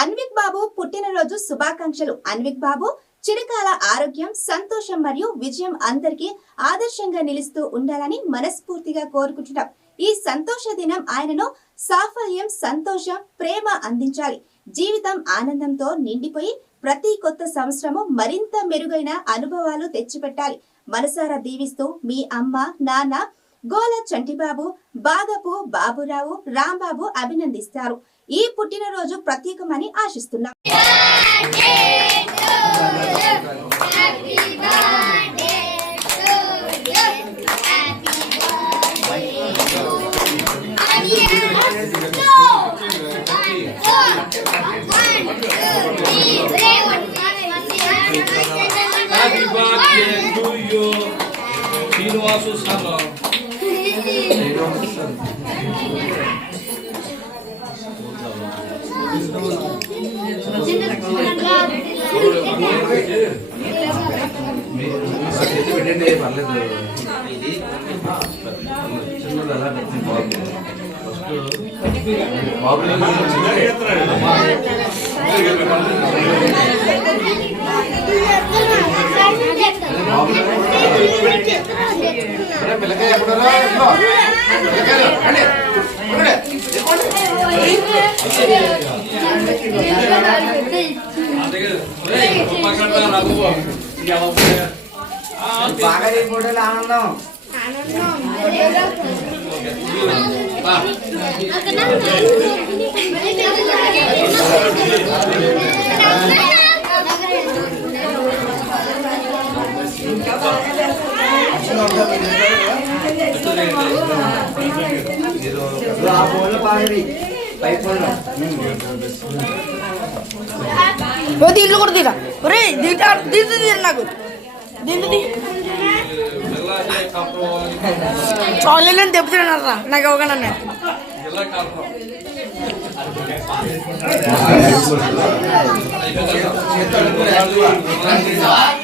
అన్విక్ బాబు పుట్టినరోజు శుభాకాంక్షలు. అన్విక్ బాబు చిరకాల ఆరోగ్యం, సంతోషం మరియు విజయం అందరికీ ఆదర్శంగా నిలుస్తూ ఉండాలని మనస్ఫూర్తిగా కోరుకుంటున్నాం. ఈ సంతోష దినం ఆయనను సాఫల్యం, సంతోషం, ప్రేమ అందించాలి. జీవితం ఆనందంతో నిండిపోయి ప్రతి కొత్త సంవత్సరము మరింత మెరుగైన అనుభవాలు తెచ్చిపెట్టాలి. మనసారా దీవిస్తూ మీ అమ్మ, నాన్న గోల చంటిబాబు, బాగపు బాబురావు, రాంబాబు అభినందిస్తారు. ఈ పుట్టినరోజు ప్రత్యేకమని ఆశిస్తున్నాం. Happy birthday to you, Srinivasu Sama. దీంట్లో కూడా తీరా దీంట్లో నాకు దీంట్లో చాలేని దెబ్బతిన్నారా నాకు అవగానే Ela